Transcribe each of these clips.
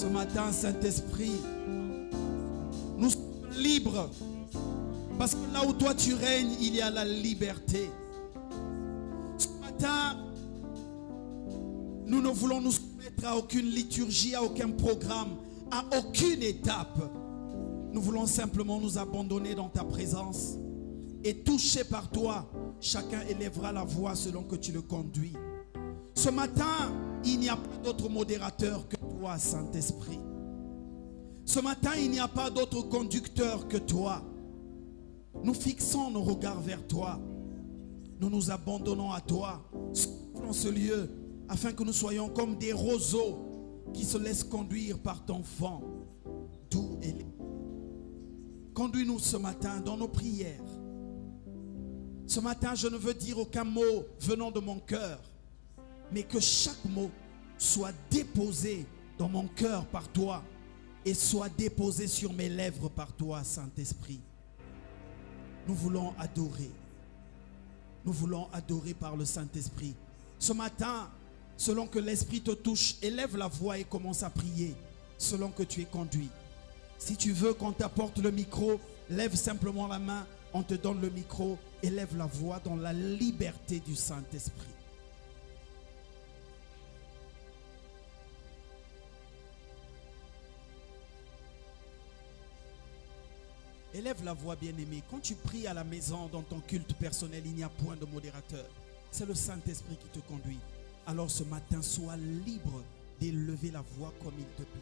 Ce matin, Saint-Esprit, nous sommes libres. Parce que là où toi tu règnes, il y a la liberté. Ce matin, nous ne voulons nous soumettre à aucune liturgie, à aucun programme, à aucune étape. Nous voulons simplement nous abandonner dans ta présence. Et touché par toi, chacun élèvera la voix selon que tu le conduis. Ce matin, il n'y a pas d'autre modérateur que toi, Saint-Esprit. Ce matin, il n'y a pas d'autre conducteur que toi. Nous fixons nos regards vers toi. Nous nous abandonnons à toi. Soufflons ce lieu afin que nous soyons comme des roseaux qui se laissent conduire par ton vent doux et léger. Conduis-nous ce matin dans nos prières. Ce matin, je ne veux dire aucun mot venant de mon cœur, mais que chaque mot soit déposé dans mon cœur par toi et soit déposé sur mes lèvres par toi, Saint-Esprit. Nous voulons adorer. Nous voulons adorer par le Saint-Esprit. Ce matin, selon que l'Esprit te touche, élève la voix et commence à prier selon que tu es conduit. Si tu veux qu'on t'apporte le micro, lève simplement la main, on te donne le micro, élève la voix dans la liberté du Saint-Esprit. Élève la voix, bien-aimé. Quand tu pries à la maison, dans ton culte personnel, il n'y a point de modérateur. C'est le Saint-Esprit qui te conduit. Alors ce matin, sois libre d'élever la voix comme il te plaît.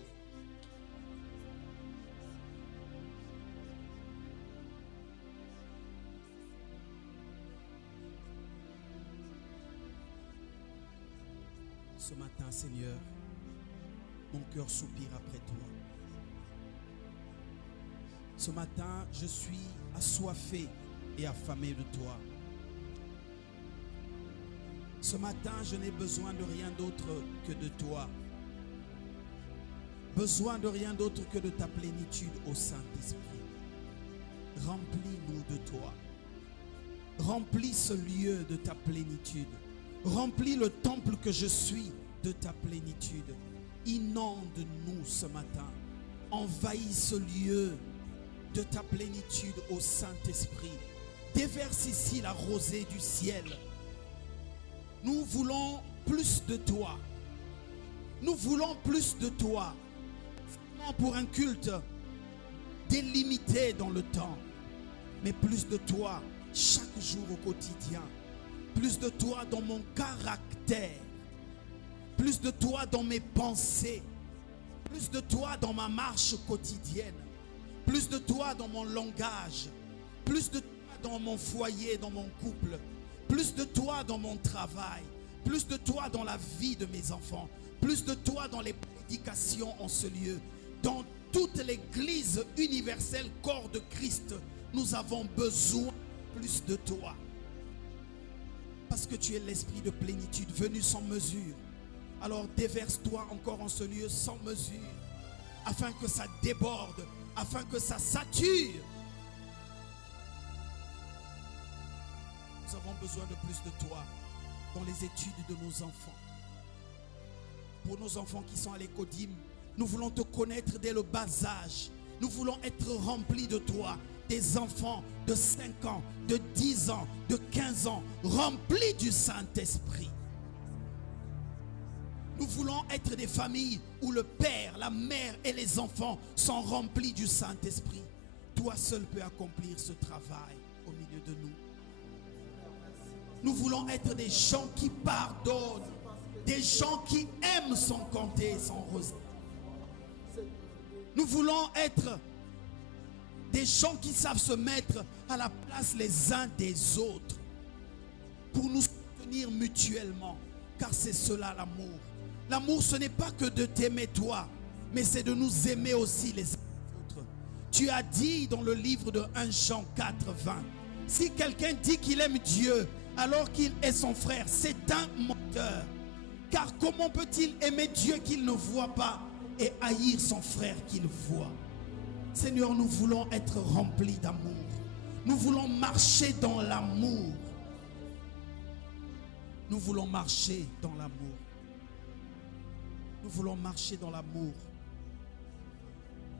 Ce matin, Seigneur, mon cœur soupire après toi. Ce matin, je suis assoiffé et affamé de toi. Ce matin, je n'ai besoin de rien d'autre que de toi. Besoin de rien d'autre que de ta plénitude, ô Saint-Esprit. Remplis-nous de toi. Remplis ce lieu de ta plénitude. Remplis le temple que je suis de ta plénitude. Inonde-nous ce matin. Envahis ce lieu de ta plénitude, ô Saint-Esprit. Déverse ici la rosée du ciel. Nous voulons plus de toi. Nous voulons plus de toi. Non pour un culte délimité dans le temps, mais plus de toi chaque jour au quotidien. Plus de toi dans mon caractère. Plus de toi dans mes pensées. Plus de toi dans ma marche quotidienne. Plus de toi dans mon langage. Plus de toi dans mon foyer, dans mon couple. Plus de toi dans mon travail. Plus de toi dans la vie de mes enfants. Plus de toi dans les prédications en ce lieu. Dans toute l'église universelle, corps de Christ, nous avons besoin plus de toi. Parce que tu es l'esprit de plénitude venu sans mesure. Alors déverse-toi encore en ce lieu sans mesure. Afin que ça déborde. Afin que ça sature. Nous avons besoin de plus de toi dans les études de nos enfants. Pour nos enfants qui sont à l'écodime, nous voulons te connaître dès le bas âge. Nous voulons être remplis de toi. Des enfants de 5 ans, de 10 ans, de 15 ans, remplis du Saint-Esprit. Nous voulons être des familles où le père, la mère et les enfants sont remplis du Saint-Esprit. Toi seul peux accomplir ce travail au milieu de nous. Nous voulons être des gens qui pardonnent, des gens qui aiment sans compter, sans rosée. Nous voulons être des gens qui savent se mettre à la place les uns des autres pour nous soutenir mutuellement, car c'est cela l'amour. L'amour, ce n'est pas que de t'aimer toi, mais c'est de nous aimer aussi les uns les autres. Tu as dit dans le livre de 1 Jean 4, 20, si quelqu'un dit qu'il aime Dieu alors qu'il est son frère, c'est un menteur. Car comment peut-il aimer Dieu qu'il ne voit pas et haïr son frère qu'il voit? Seigneur, nous voulons être remplis d'amour. Nous voulons marcher dans l'amour. Nous voulons marcher dans l'amour. Nous voulons marcher dans l'amour.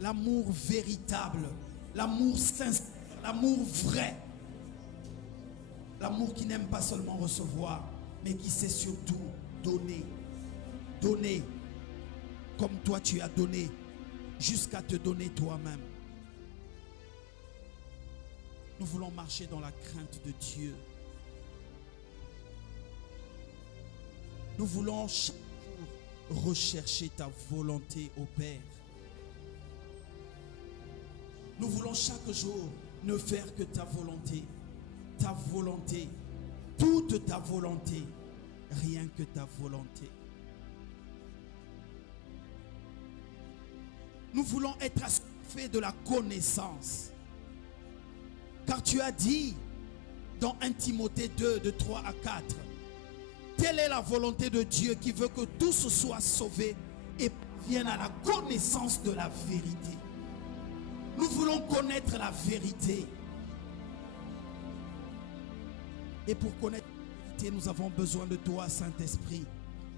l'amour véritable, l'amour sincère, l'amour vrai. L'amour qui n'aime pas seulement recevoir, mais qui sait surtout donner. Donner comme toi tu as donné, jusqu'à te donner toi-même. Nous voulons marcher dans la crainte de Dieu. Nous voulons chaque jour rechercher ta volonté au Père. Nous voulons chaque jour ne faire que ta volonté, toute ta volonté, rien que ta volonté. Nous voulons être assoiffés de la connaissance. Car tu as dit dans 1 Timothée 2, de 3 à 4, telle est la volonté de Dieu qui veut que tous soient sauvés et viennent à la connaissance de la vérité. Nous voulons connaître la vérité. Et pour connaître la vérité, nous avons besoin de toi, Saint-Esprit.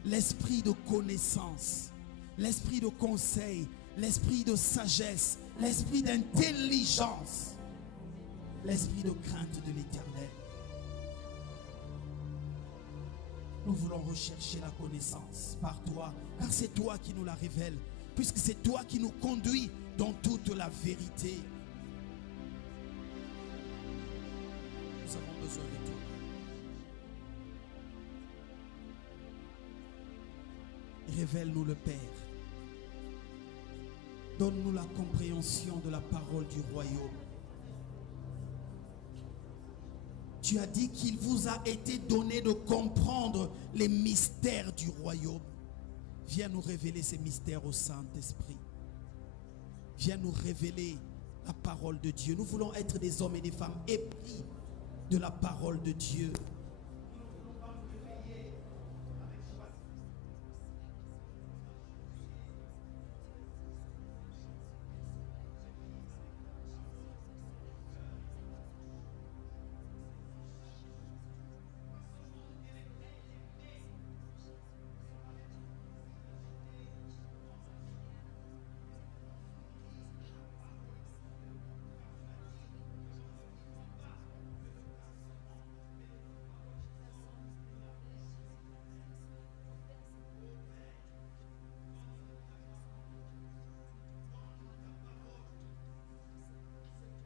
L'esprit de connaissance, l'esprit de conseil, l'esprit de sagesse, l'esprit d'intelligence, l'esprit de crainte de l'Éternel. Nous voulons rechercher la connaissance par toi, car c'est toi qui nous la révèle, puisque c'est toi qui nous conduis dans toute la vérité. Nous avons besoin de toi. Révèle-nous le Père. Donne-nous la compréhension de la parole du royaume. Tu as dit qu'il vous a été donné de comprendre les mystères du royaume. Viens nous révéler ces mystères au Saint-Esprit. Viens nous révéler la parole de Dieu. Nous voulons être des hommes et des femmes épris de la parole de Dieu.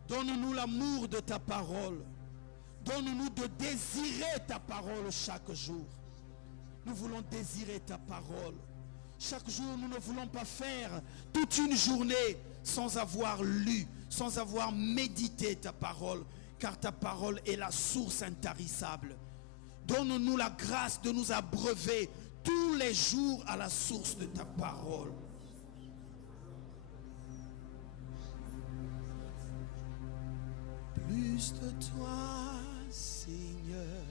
Donne-nous l'amour de ta parole. Donne-nous de désirer ta parole chaque jour. Nous voulons désirer ta parole. Chaque jour, nous ne voulons pas faire toute une journée sans avoir lu, sans avoir médité ta parole, car ta parole est la source intarissable. Donne-nous la grâce de nous abreuver tous les jours à la source de ta parole. Plus de toi, Seigneur,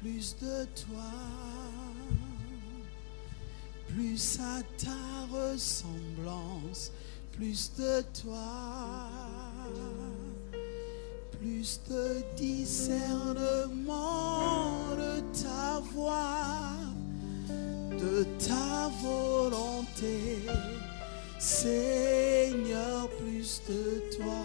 plus de toi, plus à ta ressemblance, plus de toi, plus de discernement de ta voix, de ta volonté, Seigneur, plus de toi.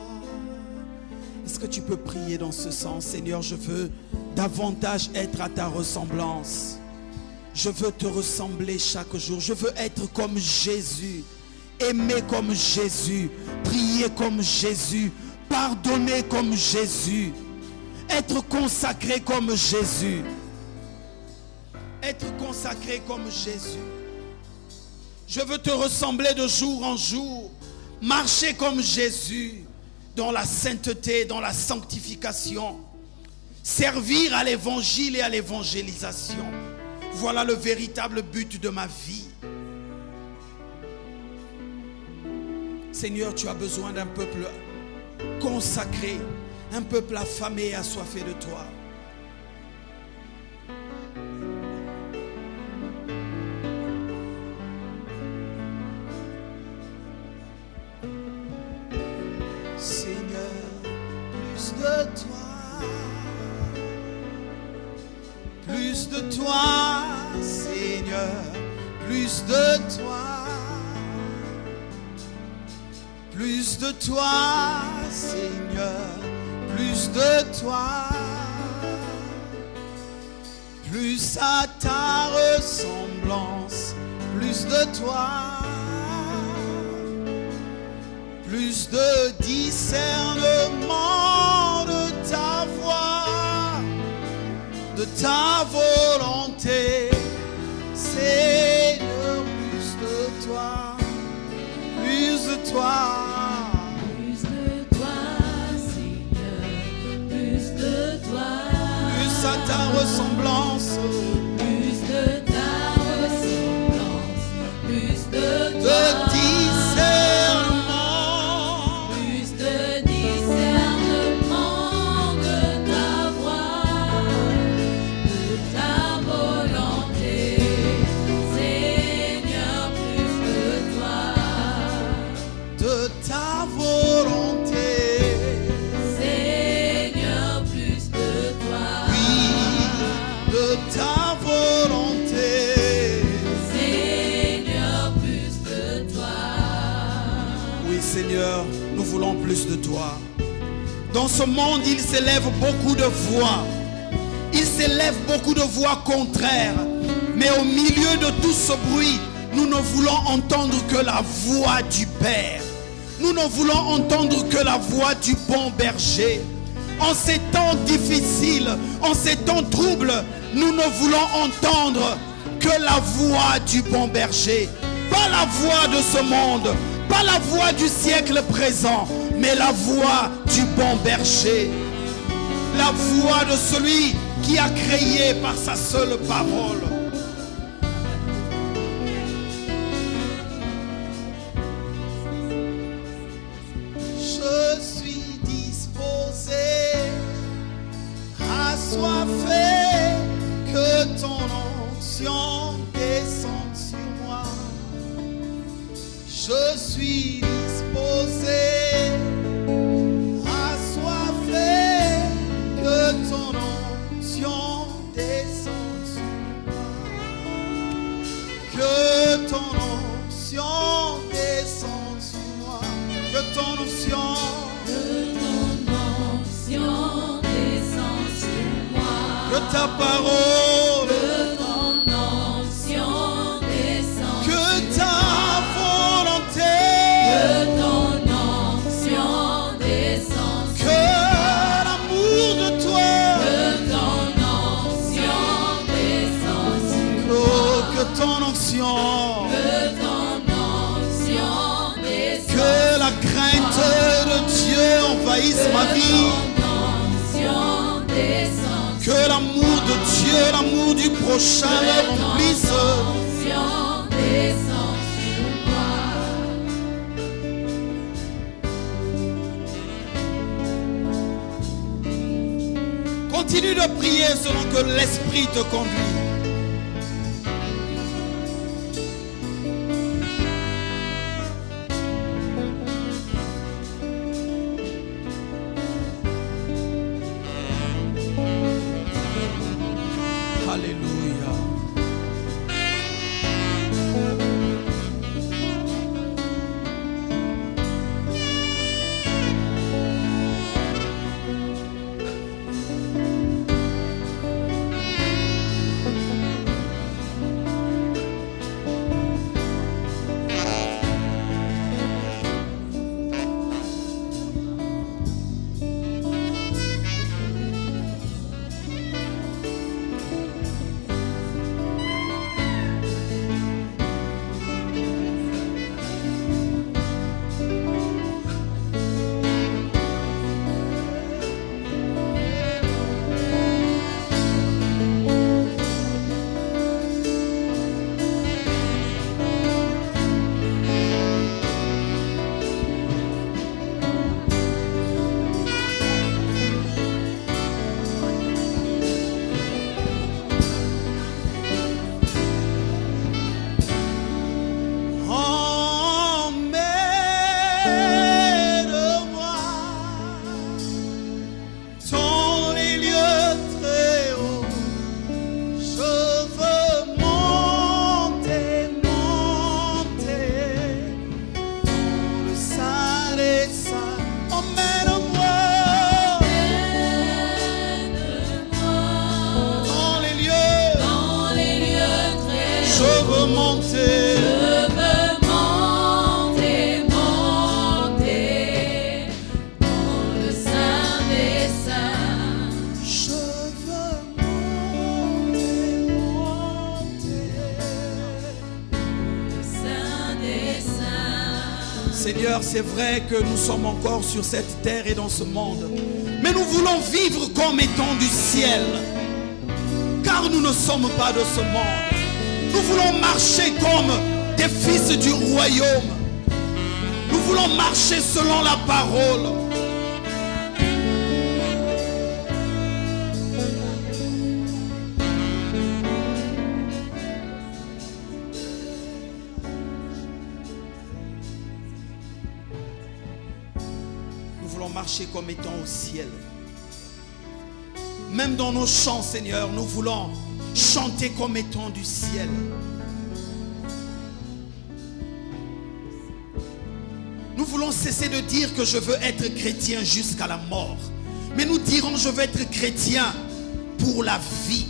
Est-ce que tu peux prier dans ce sens? Seigneur, je veux davantage être à ta ressemblance. Je veux te ressembler chaque jour. Je veux être comme Jésus, aimer comme Jésus, prier comme Jésus, pardonner comme Jésus, être consacré comme Jésus. Être consacré comme Jésus. Je veux te ressembler de jour en jour, marcher comme Jésus, dans la sainteté, dans la sanctification, servir à l'évangile et à l'évangélisation. Voilà le véritable but de ma vie. Seigneur, tu as besoin d'un peuple consacré, un peuple affamé et assoiffé de toi. Plus de toi, Seigneur, plus de toi, plus de toi, Seigneur, plus de toi. Plus à ta ressemblance, plus de toi. Plus de discernement de ta voix, de ta volonté. Seigneur, plus de toi, plus de toi. Plus de toi, Seigneur, plus de toi. Plus à ta ressemblance, Plus de ta ressemblance, plus de de toi. discernement. Plus de discernement de ta voix, de ta volonté. Seigneur, plus de toi. De ta volonté, Seigneur, plus de toi. oui, de ta volonté. Seigneur, plus de toi. Oui, Seigneur, nous voulons plus de toi. Dans ce monde, il s'élève beaucoup de voix. Il s'élève beaucoup de voix contraires. Mais au milieu de tout ce bruit, nous ne voulons entendre que la voix du Père. Nous ne voulons entendre que la voix du bon berger. En ces temps difficiles, en ces temps troubles, nous ne voulons entendre que la voix du bon berger. Pas la voix de ce monde, pas la voix du siècle présent, mais la voix du bon berger. La voix de celui qui a créé par sa seule parole. Je suis disposé, assoiffé, que ton onction descende sur moi. Je suis disposé, assoiffé, que ton onction descende sur moi. Que ton onction descende sur moi. Que ton onction. Que ton onction descend sur moi. Que ta parole, Que ton onction descend que sur ta volonté, Que ton onction descend sur que l'amour de toi, Que ton onction descend sur oh, que ton onction, Que ton onction descend que la crainte de Dieu envahisse ma vie, que l'amour de Dieu, l'amour du prochain me remplisse. Continue de prier selon que l'Esprit te conduit. Alléluia. Seigneur, c'est vrai que nous sommes encore sur cette terre et dans ce monde. Mais nous voulons vivre comme étant du ciel. Car nous ne sommes pas de ce monde. Nous voulons marcher comme des fils du royaume. Nous voulons marcher selon la parole. Nous voulons marcher comme étant au ciel. Même dans nos chants, Seigneur, nous voulons chanter comme étant du ciel. Nous voulons cesser de dire que je veux être chrétien jusqu'à la mort. Mais nous dirons je veux être chrétien pour la vie.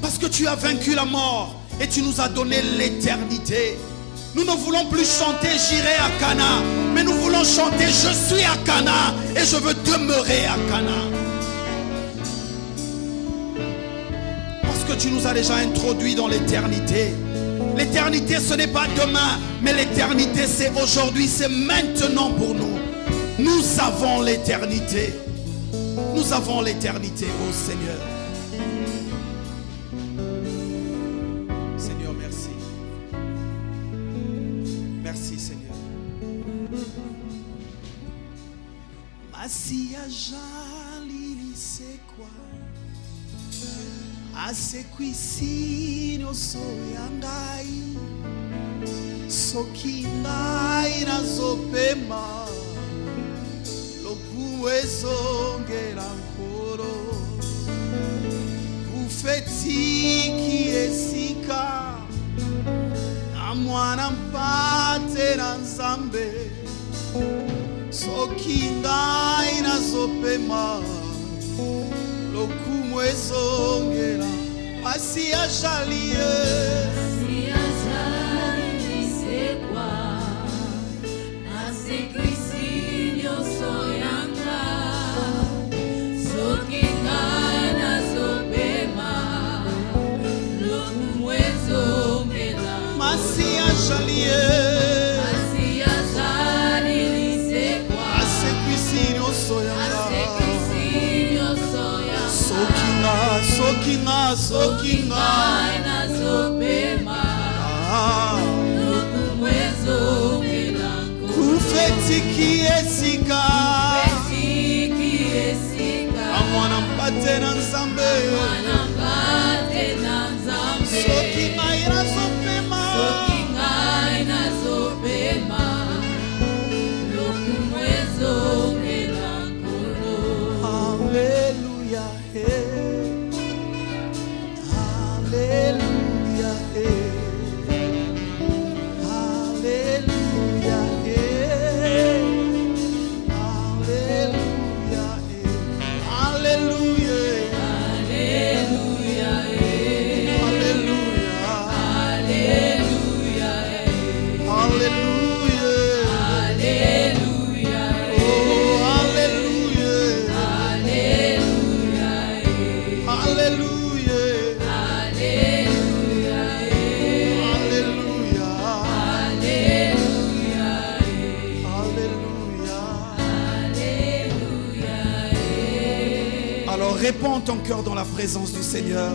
Parce que tu as vaincu la mort et tu nous as donné l'éternité. Nous ne voulons plus chanter j'irai à Cana, mais nous voulons chanter je suis à Cana et je veux demeurer à Cana. Parce que tu nous as déjà introduits dans l'éternité. L'éternité ce n'est pas demain, mais l'éternité c'est aujourd'hui, c'est maintenant pour nous. Nous avons l'éternité. Nous avons l'éternité, ô Seigneur. Seigneur, merci. Merci, Seigneur. Masia jalili sekwa asekwisini osoyangai sokingai nazopema lokuwezongera nkoro ufetiki esika na mwana mpate na nzambe sokingai nazopema lokumwezongera asi ajalie sokinga kufetiki esika amwana mpate na nzambe sokinga inazopema Hallelujah, hey. Réponds ton cœur dans la présence du Seigneur.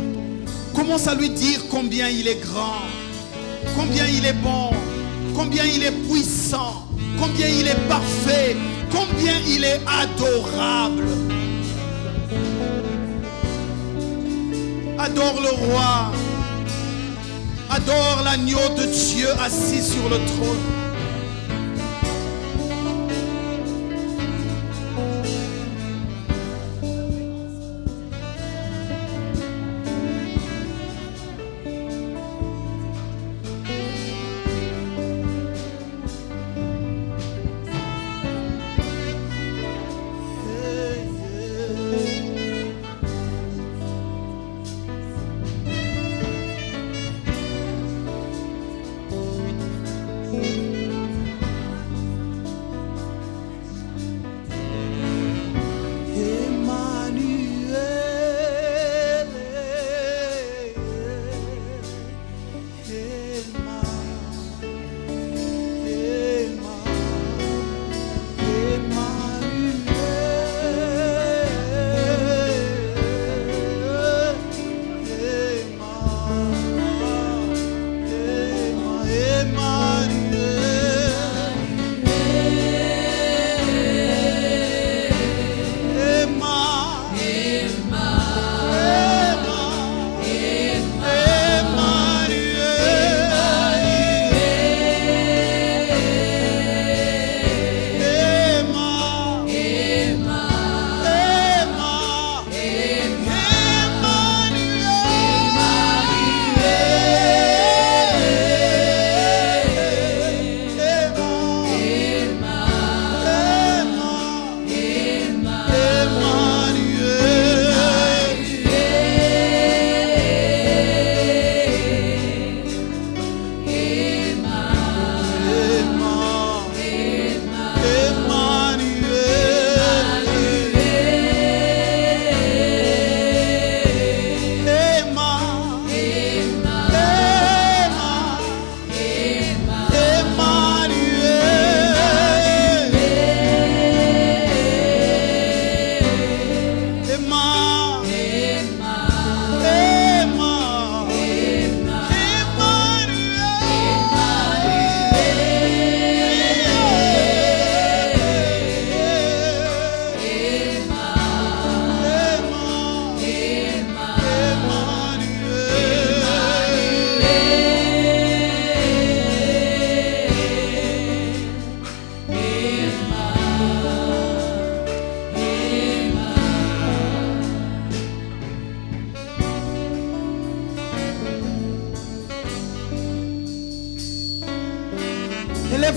Commence à lui dire combien il est grand, combien il est bon, combien il est puissant, combien il est parfait, combien il est adorable. Adore le roi, adore l'agneau de Dieu assis sur le trône.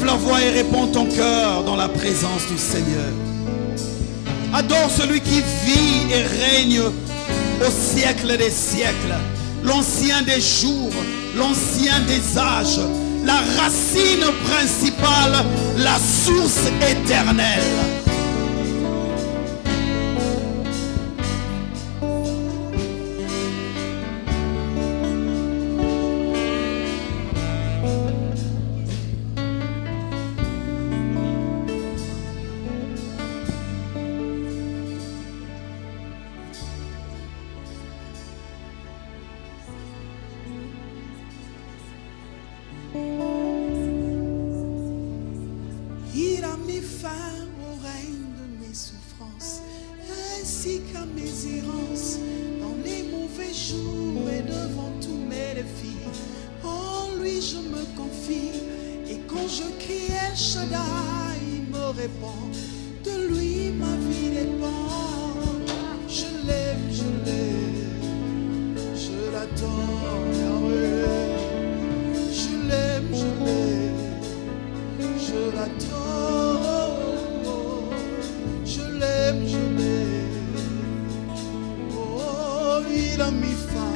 la voix et réponds ton cœur dans la présence du Seigneur. Adore celui qui vit et règne au siècle des siècles, l'ancien des jours, l'ancien des âges, la racine principale, la source éternelle. Il a mis fin au règne de mes souffrances, ainsi qu'à mes errances, dans les mauvais jours et devant tous mes défis. En lui je me confie, et quand je crie El Shaddai, il me répond. De lui ma vie dépend. Je l'aime, je l'adore, Yahweh. Je l'aime, je l'adore, je l'aime, oh, il a mis fin.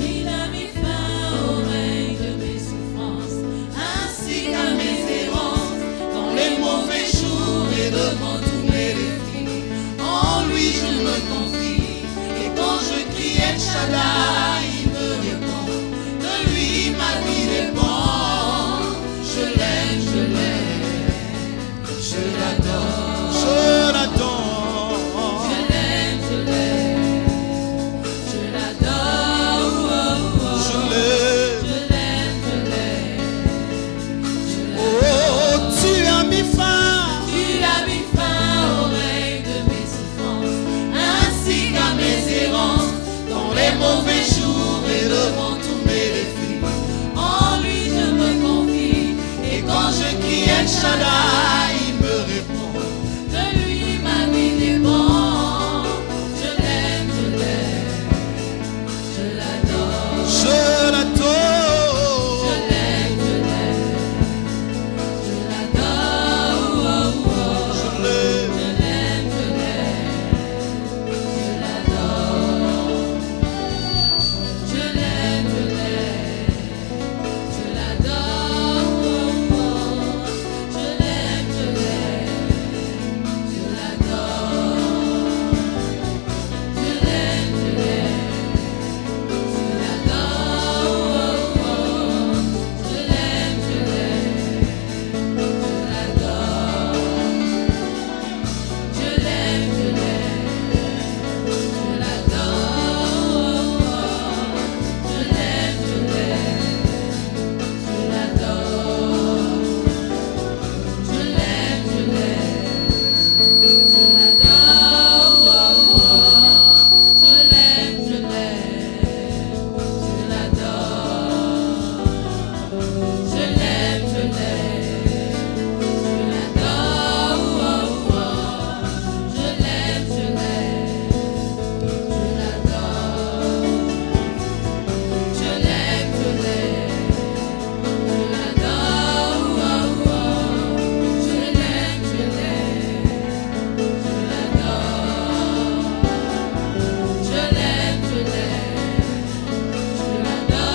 Il a mis fin au règne de mes souffrances, ainsi qu'à mes errances, dans les mauvais jours et devant tous mes défis. En lui je me confie, et quand je crie El Shaddai, il me répond. De lui ma vie dépend. Je l'aime, je l'adore. Je l'adore. Je l'aime, je l'adore. Je l'aime. Je l'aime, Oh, tu as mis fin. Tu as mis fin au règne de mes souffrances, ainsi qu'à mes errances, dans les mauvais jours et devant tous mes défis. En lui je me confie, et quand je crie El Shaddai, il me répond. De lui ma vie dépend. Je l'aime, je l'adore. Je l'adore. Je l'aime, je l'adore. Je l'aime. Je l'aime, je l'adore. Je l'aime, je l'adore. Je l'aime, je l'adore. Je l'aime, je l'adore. Je l'aime, je l'aime, je l'adore. Je l'aime, je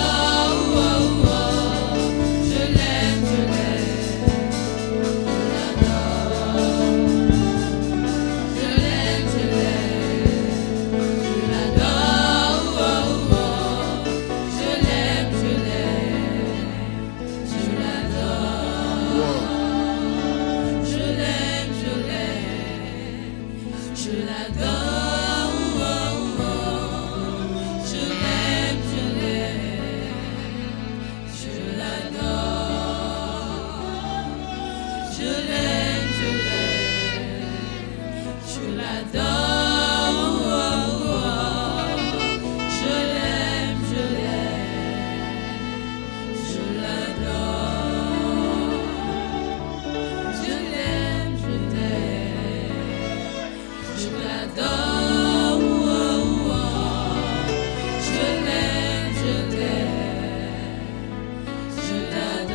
l'adore. Je l'aime, je l'adore. Je l'aime, je l'adore. Je l'aime, je l'adore. Je l'aime, je l'adore. Je l'aime,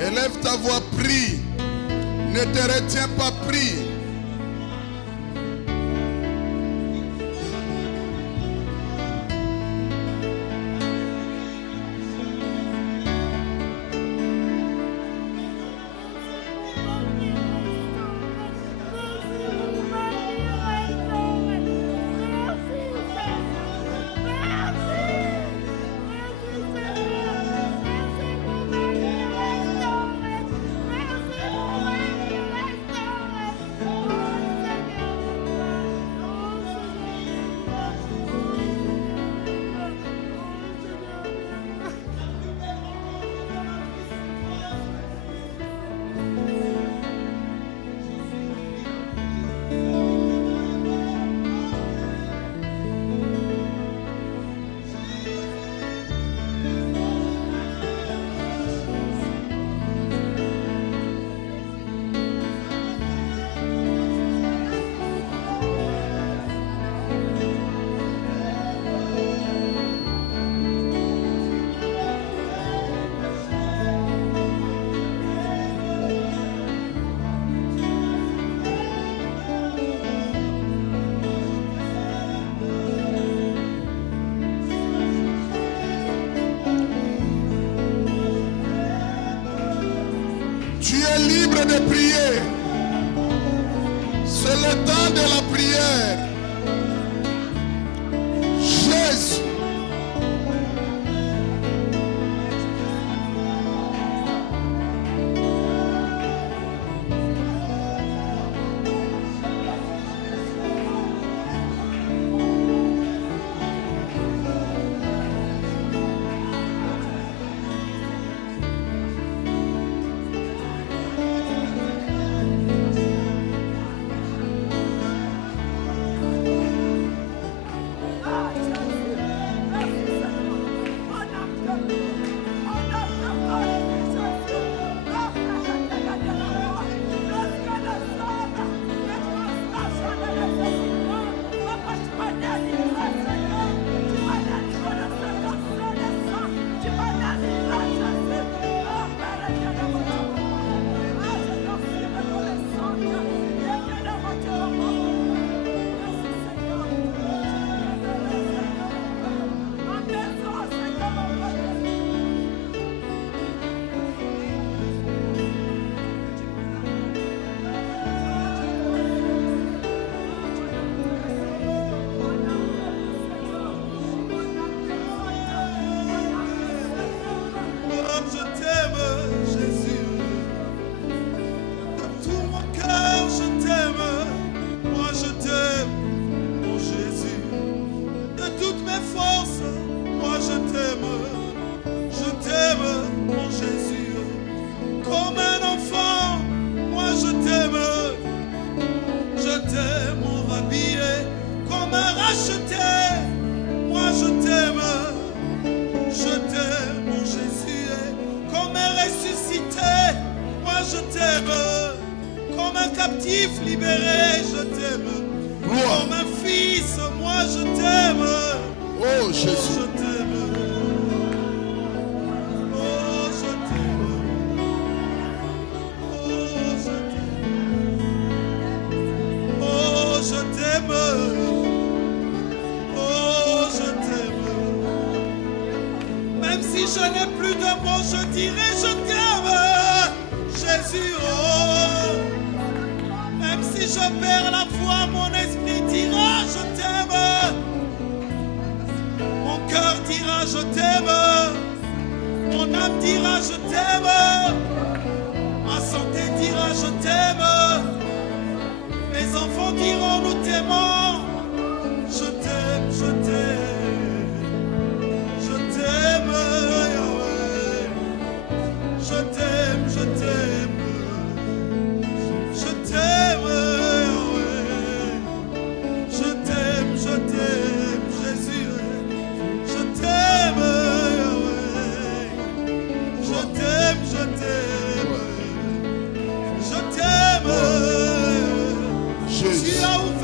Élève ta voix, prie. Ne te retiens pas, prie. Libre de prier. C'est le temps de la prière. Jésus. Captif libéré, je t'aime. Comme un fils, moi je t'aime. Oh Jésus. Je t'aime. Oh je t'aime. Oh je t'aime. Oh je t'aime. Même si je n'ai plus de mots, je dirai je t'aime. Jésus, oh. Même si je perds la foi, mon esprit dira je t'aime. Mon cœur dira je t'aime. Mon âme dira je t'aime. Ma santé dira je t'aime. Mes enfants diront nous t'aimons. Je t'aime, je t'aime. Je t'aime, Yahweh. Je t'aime, je t'aime. Je t'aime, je t'aime, je t'aime, Jésus. Je t'aime, je t'aime, je t'aime, je t'aime. Tu as ouvert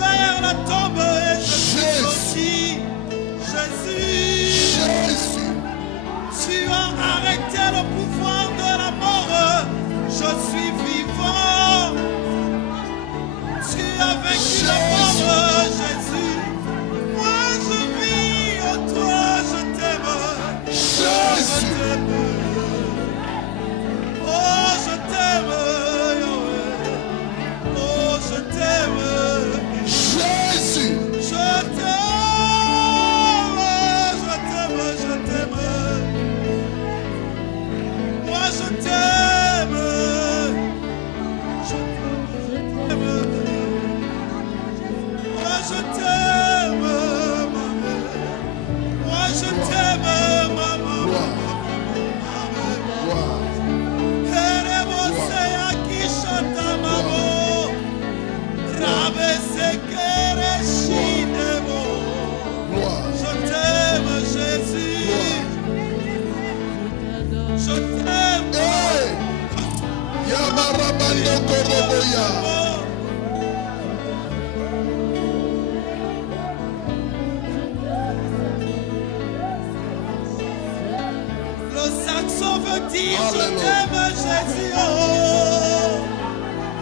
dire je Alléluia. t'aime Jésus. Oh.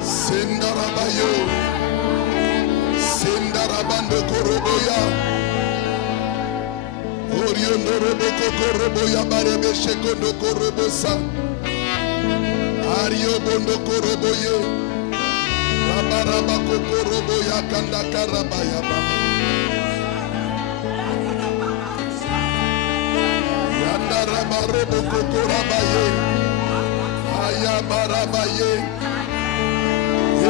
Sendarabayo. Sendarabando koroboya. Oriondo roboko koroboya barebe shekondo korobosa. Ario bondo koroboye. Rabaraba kokoroboya kanda karabaya baba. Yanda rabarobo kokorabaye. Ayabarabaye.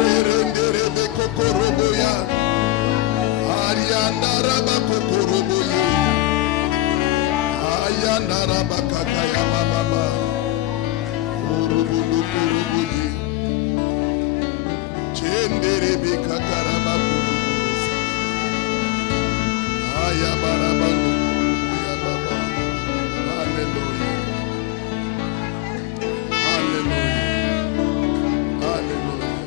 Erenderebe kokoroboya. Arianda raba kokoroboye. Ayanda raba kakaya baba. Orobodo koroboye. Chenderebe kakaraba korobosa. Ayabaraba kokoroboya baba. Hallelujah. Hallelujah.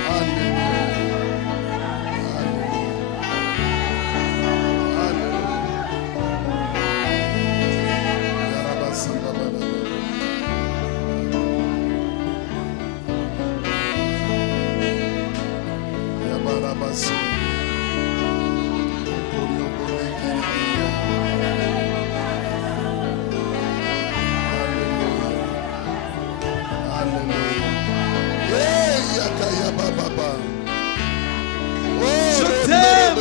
Hallelujah. Je t'aime.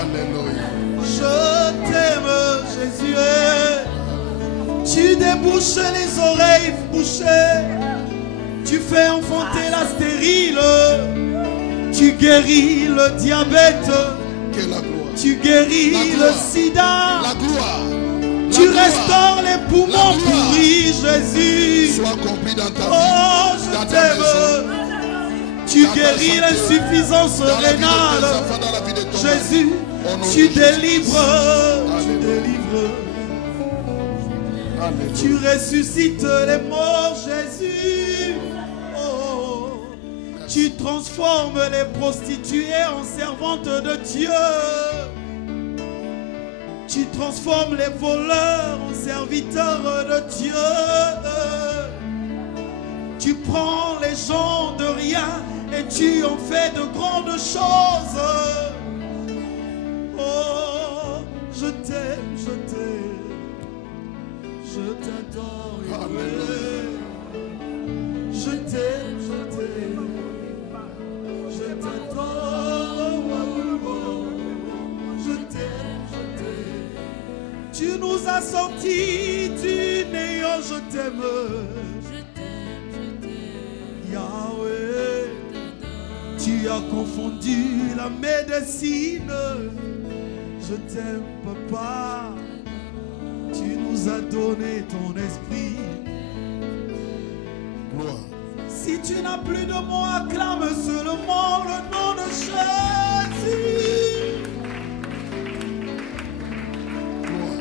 Alléluia. Je t'aime, Jésus. Tu débouches les oreilles bouchées. Tu fais enfanter la stérile. Tu guéris le diabète. Que la gloire. Tu guéris La le gloire. sida. La gloire. Tu La gloire restaures les poumons La gloire. pourris, Jésus. soit compris dans ta vie. Oh, je dans ta t'aime. maison, Tu dans ta guéris santé, l'insuffisance dans la vie de tes rénale. enfants, dans la vie de ton Jésus, mari. Au nom tu de Jésus. délivres. Tu Alléluia. délivres. Alléluia. Tu ressuscites les morts, Jésus. Oh, tu transformes les prostituées en servantes de Dieu. Tu transformes les voleurs en serviteurs de Dieu. Tu prends les gens de rien et tu en fais de grandes choses. Oh, je t'aime, je t'aime. Je t'adore, Yahweh. Je t'aime, je t'aime. Je t'adore. Je t'aime, je t'aime. Tu nous as sortis du néant, je t'aime. Yahweh, tu as confondu la médecine. Je t'aime, papa. Tu nous as donné ton esprit. Gloire. Si tu n'as plus de mots, acclame seulement le nom de Jésus. Gloire.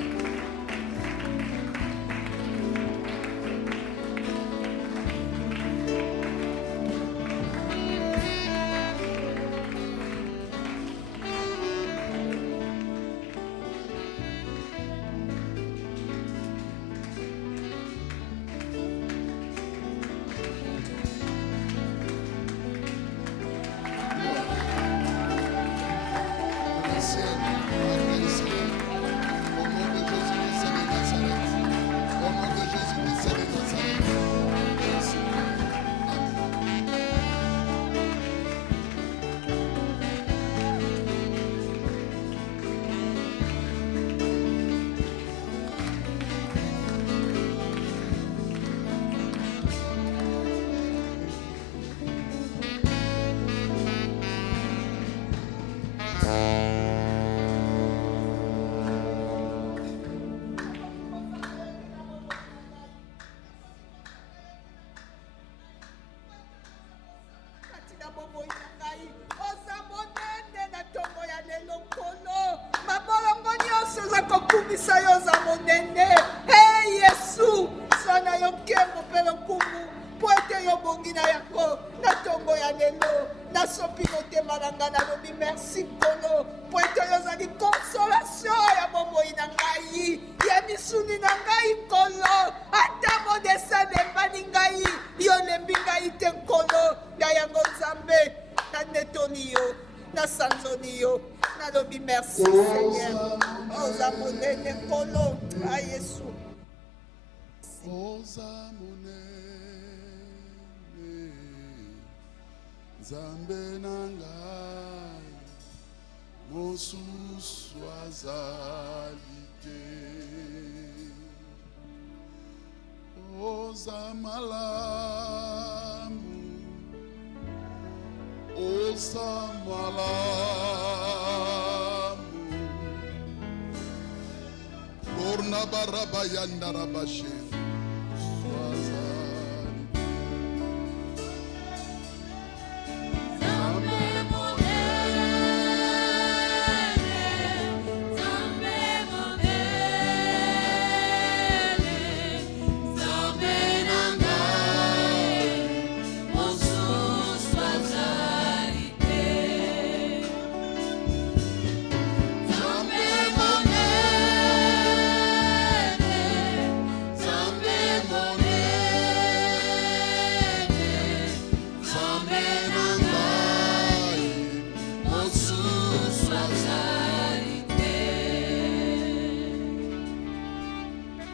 molongo nyonso eza kokumisa yo za monene. Hey Yesu, sana yo nkembo mpe lokumu po ete yo bongi na yango na ntongo ya lelo. Nasopi motema na ngai nalobi merci Nkolo po ete yo ozali consolation ya bomoi na ngai ya misuni na ngai Nkolo. Ata modesa nembani ngai yo lembi ngai te Nkolo. Ya yango Nzambe nanetoni yo nasanzoni yo nalobi merci Seigneur. Oza monene Nkolo a Yesu. Oza monene Nzambe nangai mosusu azali te. Oza malamu Oza malamu Borna baraba yandara bashe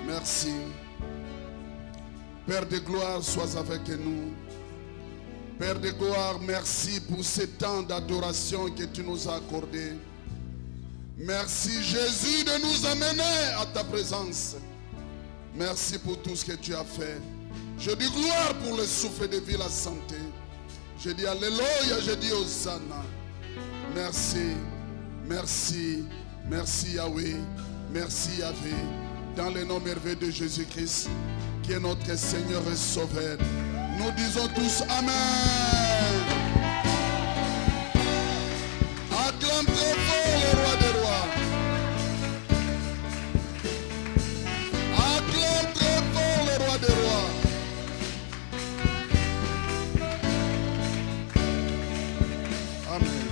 Merci. Père de gloire, sois avec nous. Père de gloire, merci pour ce temps d'adoration que tu nous as accordé. Merci Jésus de nous amener à ta présence. Merci pour tout ce que tu as fait. Je dis gloire pour le souffle de vie, la santé. Je dis alléluia, je dis Hosanna. Merci, merci, merci Yahweh, merci Yahvé. Dans le nom merveilleux de Jésus-Christ, qui est notre Seigneur et Sauveur, nous disons tous Amen. Acclame très fort le roi des rois. Acclame très fort le roi des rois. Amen.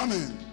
Amen.